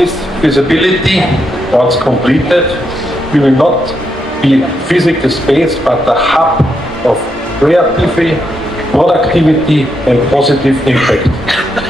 this feasibility, once completed, we will not be physical space but a hub of creativity, productivity and positive impact.